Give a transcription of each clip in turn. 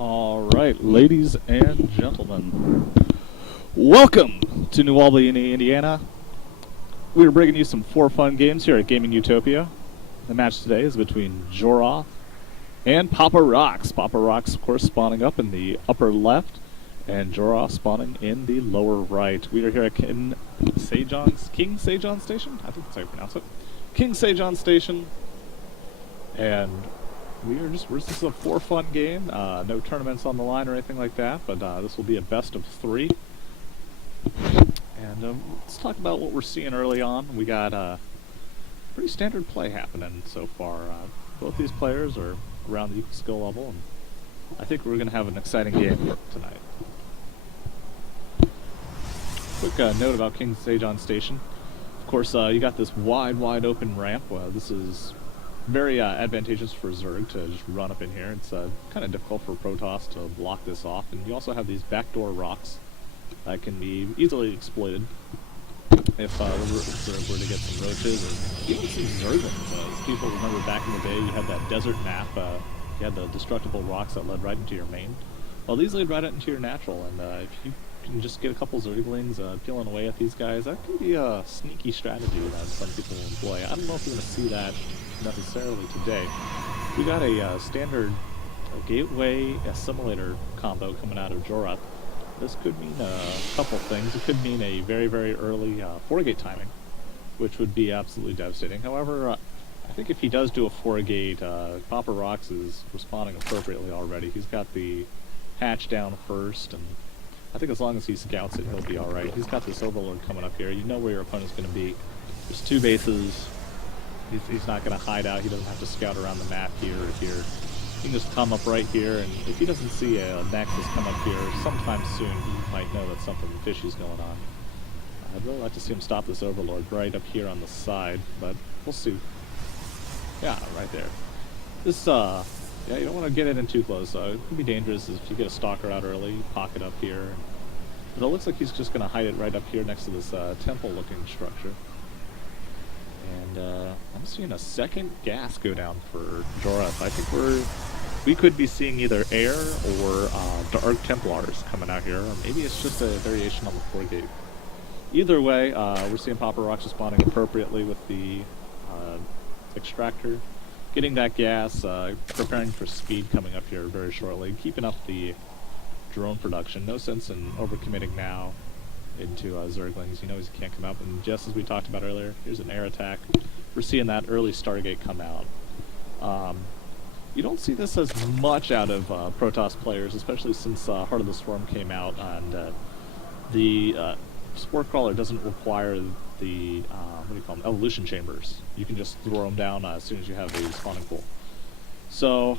Alright, ladies and gentlemen, welcome to New Albany, Indiana. We're bringing you some fun games here at Gaming Utopia. The match today is between Jorath and Papa Rocks. Papa Rocks, of course, spawning up in the upper left, and Jorath spawning in the lower right. We are here at King Sejong Station? I think that's how you pronounce it. King Sejong Station, and we're just a fun game. No tournaments on the line or anything like that, but this will be a best of 3. And let's talk about what we're seeing early on. We got pretty standard play happening so far. Both these players are around the equal skill level, and I think we're going to have an exciting game tonight. Quick note about King Sejong Station. Of course, you got this wide open ramp. This is very advantageous for Zerg to just run up in here. It's kind of difficult for Protoss to block this off, and you also have these backdoor rocks that can be easily exploited if the Zerg were to get some roaches or even some Zerglings. As people remember back in the day, you had that desert map. You had the destructible rocks that led right into your main. Well, these lead right into your natural, and if you can just get a couple Zerglings peeling away at these guys, that can be a sneaky strategy that some people will employ. I don't know if you're going to see that necessarily today. We got a standard gateway assimilator combo coming out of Jorath. This could mean a couple things. It could mean a very early 4-gate timing, which would be absolutely devastating. However, I think if he does do a 4-gate, Papa Rocks is responding appropriately already. He's got the hatch down first, and I think as long as he scouts it, he'll be alright. He's got this Overlord coming up here. You know where your opponent's going to be. There's 2 bases. He's not going to hide out. He doesn't have to scout around the map here or here. He can just come up right here, and if he doesn't see a Nexus come up here sometime soon, he might know that something fishy's going on. I'd really like to see him stop this Overlord right up here on the side, but we'll see. Yeah, right there. This, yeah, you don't want to get it in too close. It can be dangerous if you get a Stalker out early, pocket up here. But it looks like he's just going to hide it right up here next to this temple-looking structure. And I'm seeing a second gas go down for Jorath. I think we could be seeing either air or Dark Templars coming out here, or maybe it's just a variation on the 4-gate. Either way, we're seeing Papa Rocks responding appropriately with the extractor, getting that gas, preparing for speed coming up here very shortly, keeping up the drone production. No sense in overcommitting now into Zerglings. You know he can't come up, and just as we talked about earlier, here's an air attack. We're seeing that early Stargate come out. You don't see this as much out of Protoss players, especially since Heart of the Swarm came out, and the Spore Crawler doesn't require the, what do you call them, evolution chambers. You can just throw them down as soon as you have a spawning pool. So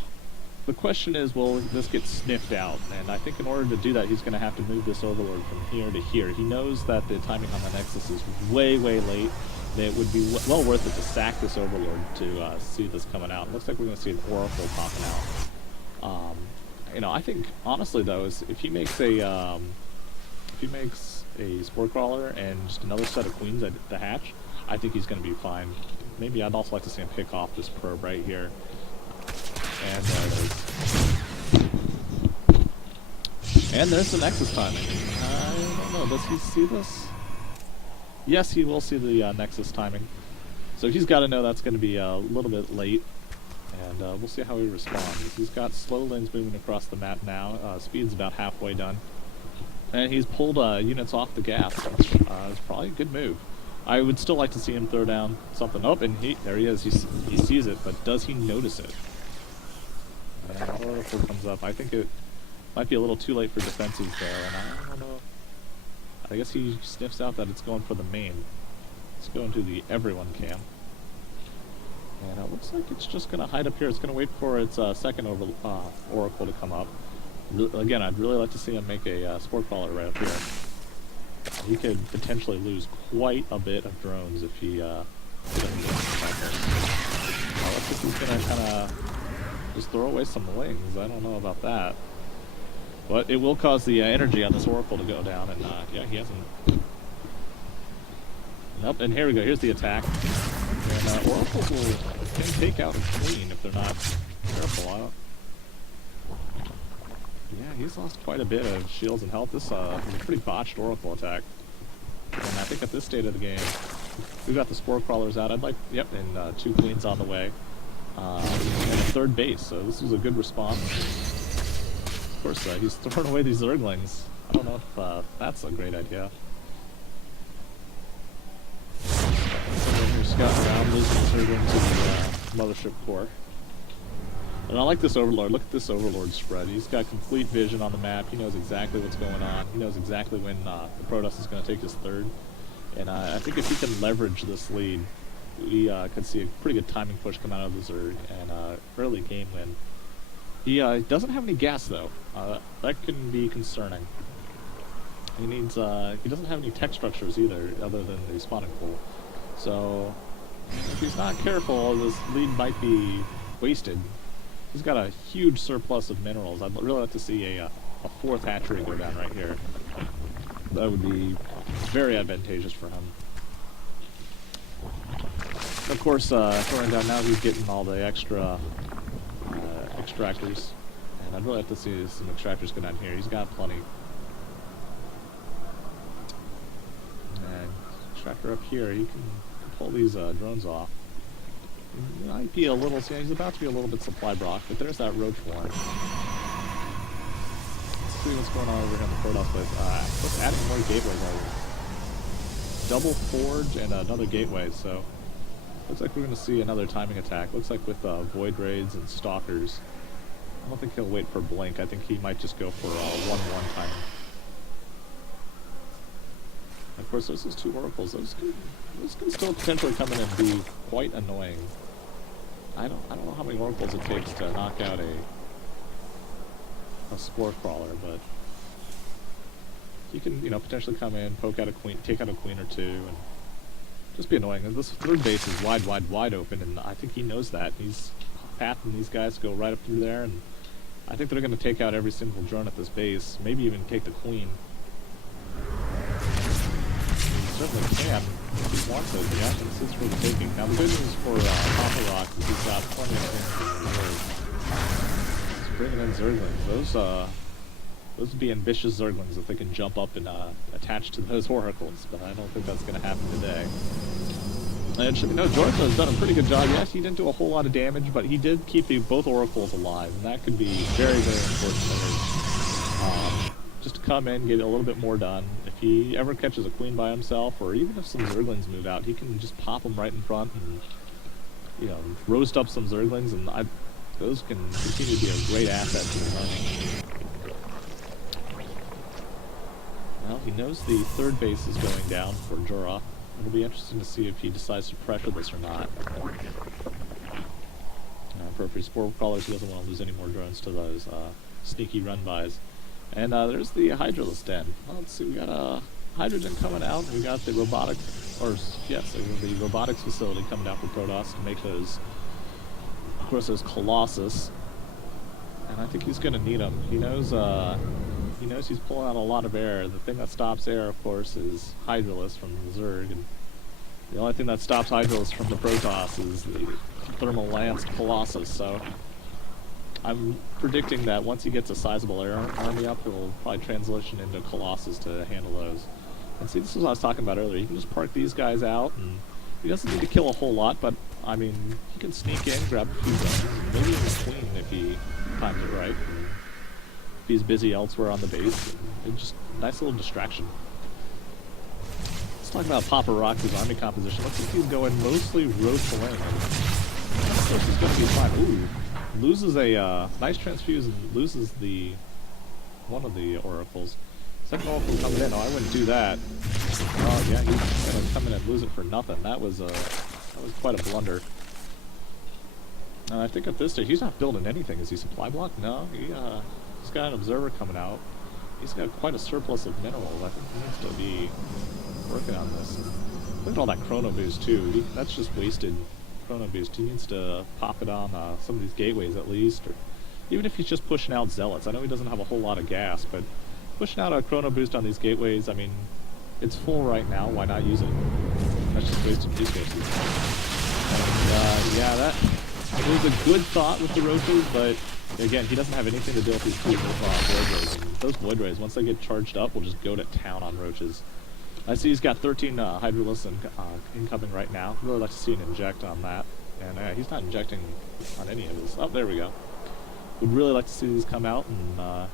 the question is, will this get sniffed out? And I think in order to do that, he's going to have to move this Overlord from here to here. He knows that the timing on the Nexus is way late. That it would be well worth it to sack this Overlord to see this coming out. It looks like we're going to see an Oracle popping out. You know, I think honestly though, is if he makes a Spore Crawler and just another set of Queens at the hatch, I think he's going to be fine. Maybe I'd also like to see him pick off this probe right here. And there's the Nexus timing. I don't know, does he see this? Yes, he will see the Nexus timing. So he's got to know that's going to be a little bit late. And we'll see how he responds. He's got slow lanes moving across the map now. Speed's about halfway done. And he's pulled units off the gas. It's probably a good move. I would still like to see him throw down something. Oh, and there he is. He sees it, but does he notice it? And Oracle comes up. I think it might be a little too late for defensive there, and I don't know. I guess he sniffs out that it's going for the main. It's going to the everyone cam. And it looks like it's just going to hide up here. It's going to wait for its second Oracle to come up. Again, I'd really like to see him make a Spore Crawler right up here. He could potentially lose quite a bit of drones if he doesn't get looks like he's going to kind of just throw away some wings. I don't know about that. But it will cause the energy on this Oracle to go down, and yeah, he hasn't. Nope, and here we go. Here's the attack. And Oracles can take out a Queen if they're not careful. he's lost quite a bit of shields and health. This is a pretty botched Oracle attack. And I think at this state of the game, we've got the Spore Crawlers out. I'd like, yep, and 2 Queens on the way. And a 3rd base, so this was a good response. Of course, he's throwing away these Zerglings. I don't know if that's a great idea. Here's scouting around, losing Zerglings to the Mothership Core. And I like this Overlord. Look at this Overlord spread. He's got complete vision on the map. He knows exactly what's going on. He knows exactly when the Protoss is going to take his 3rd. And I think if he can leverage this lead, we could see a pretty good timing push come out of the Zerg and early game win. He doesn't have any gas though. That can be concerning. He needs. He doesn't have any tech structures either, other than the spawning pool. So if he's not careful, this lead might be wasted. He's got a huge surplus of minerals. I'd really like to see a 4th hatchery go down right here. That would be very advantageous for him. Of course, going down now, he's getting all the extra extractors, and I'd really like to see some extractors go down here. He's got plenty. And extractor up here, he can pull these drones off. He might be a little, see, he's about to be a little bit supply block, but there's that roach one. Let's see what's going on over here on the Protoss place. Let's add more gateways over. Double forge and another gateway, so looks like we're going to see another timing attack. Looks like with void raids and stalkers. I don't think he'll wait for blink. I think he might just go for 1-1 timing. Of course, there's those 2 oracles. Those can still potentially come in and be quite annoying. I don't know how many oracles it takes to knock out a Spore Crawler, but he can, you know, potentially come in, poke out a queen, take out a queen or 2, and just be annoying. This 3rd base is wide open, and I think he knows that. He's pathing these guys to go right up through there, and I think they're going to take out every single drone at this base, maybe even take the queen. Certainly can if he wants it. The action sits for the taking. Now the good news for Papa Rock is he's got plenty of things to reserve. He's bringing in Zerglings. Those would be ambitious Zerglings if they can jump up and attach to those oracles, but I don't think that's going to happen today. And jorath has done a pretty good job. Yes, he didn't do a whole lot of damage, but he did keep both oracles alive, and that could be very, very important for just to come in, get a little bit more done. If he ever catches a queen by himself, or even if some Zerglings move out, he can just pop them right in front and, you know, roast up some Zerglings, and those can continue to be a great asset to the army. Well, he knows the 3rd base is going down for jorath. It'll be interesting to see if he decides to pressure this or not. For Spore Crawlers, he doesn't want to lose any more drones to those sneaky run-bys. And there's the Hydralisk Den. Well, let's see, we got a hydrogen coming out. We got the robotics, or yes, the robotics facility coming out for Protoss to make those, of course, those Colossus. And I think he's going to need them. He knows he's pulling out a lot of air. The thing that stops air, of course, is Hydralisk from the Zerg. And the only thing that stops Hydralisk from the Protoss is the Thermal Lance Colossus. So I'm predicting that once he gets a sizable air army up, he'll probably transition into Colossus to handle those. And see, this is what I was talking about earlier. You can just park these guys out, and he doesn't need to kill a whole lot, but, I mean, he can sneak in, grab a few guns, maybe even a queen if he times it right. And if he's busy elsewhere on the base, and just a nice little distraction. Let's talk about Papa Rox's army composition. Looks like he's going mostly roach lane. Of course, he's going to be fine. Ooh. Loses a nice transfuse and loses one of the oracles. Second oracle coming in. Oh, I wouldn't do that. Oh yeah, he's gonna come in and lose it for nothing. That was quite a blunder. I think at this stage he's not building anything. Is he supply block? No. He's got an observer coming out. He's got quite a surplus of minerals. I think he needs to be working on this. Look at all that chrono boost too. That's just wasted chrono boost. He needs to pop it on some of these gateways at least, or even if he's just pushing out zealots. I know he doesn't have a whole lot of gas, but pushing out a chrono boost on these gateways, I mean, it's full right now. Why not use it? That's just wasted resources. And yeah, that was a good thought with the roaches, but Again, he doesn't have anything to deal with these two Void Rays. And those Void Rays, once they get charged up, will just go to town on roaches. I see he's got 13 Hydralisks incoming right now. Really like to see an inject on that. And he's not injecting on any of his. Oh, there we go. Would really like to see these come out. And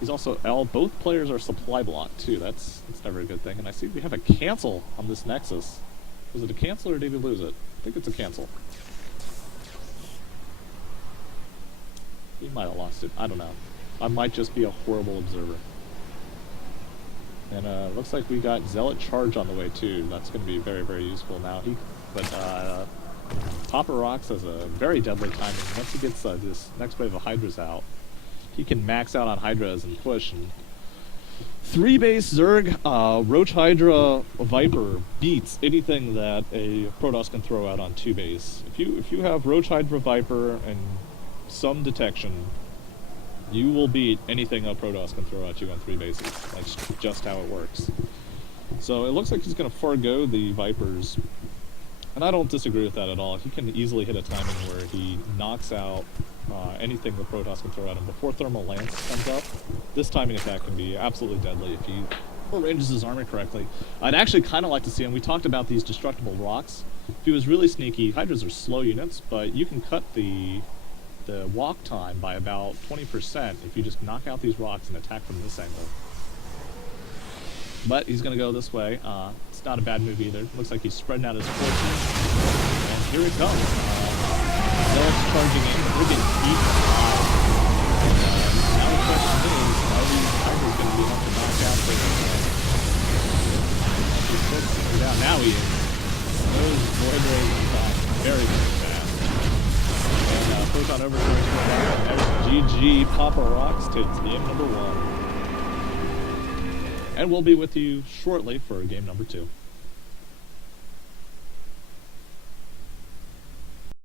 he's also, both players are supply blocked too. That's never a good thing. And I see we have a cancel on this Nexus. Was it a cancel or did we lose it? I think it's a cancel. He might have lost it. I don't know. I might just be a horrible observer. And looks like we got Zealot Charge on the way too. That's going to be very, very useful now. But Papa Rocks has a very deadly timing. Once he gets this next wave of Hydras out, he can max out on Hydras and push. And 3-base Zerg, Roach Hydra Viper beats anything that a Protoss can throw out on 2-base. If you have Roach Hydra Viper and some detection, you will beat anything a Protoss can throw at you on 3 bases. That's just how it works. So it looks like he's going to forego the Vipers, and I don't disagree with that at all. He can easily hit a timing where he knocks out anything the Protoss can throw at him before Thermal Lance comes up. This timing attack can be absolutely deadly if he arranges his army correctly. I'd actually kind of like to see him. We talked about these destructible rocks. If he was really sneaky, Hydras are slow units, but you can cut the walk time by about 20% if you just knock out these rocks and attack from this angle. But he's going to go this way. It's not a bad move either. Looks like he's spreading out his forces. And here it comes. Zealot's charging in. We're getting eaten alive. Now the question is, are these Hydras going to be able to knock out the... Now he is. Those Void Rays are back very, very fast. And Photon Overcharge going down. There's GG Papa Rocks takes game number 1. And we'll be with you shortly for game number 2.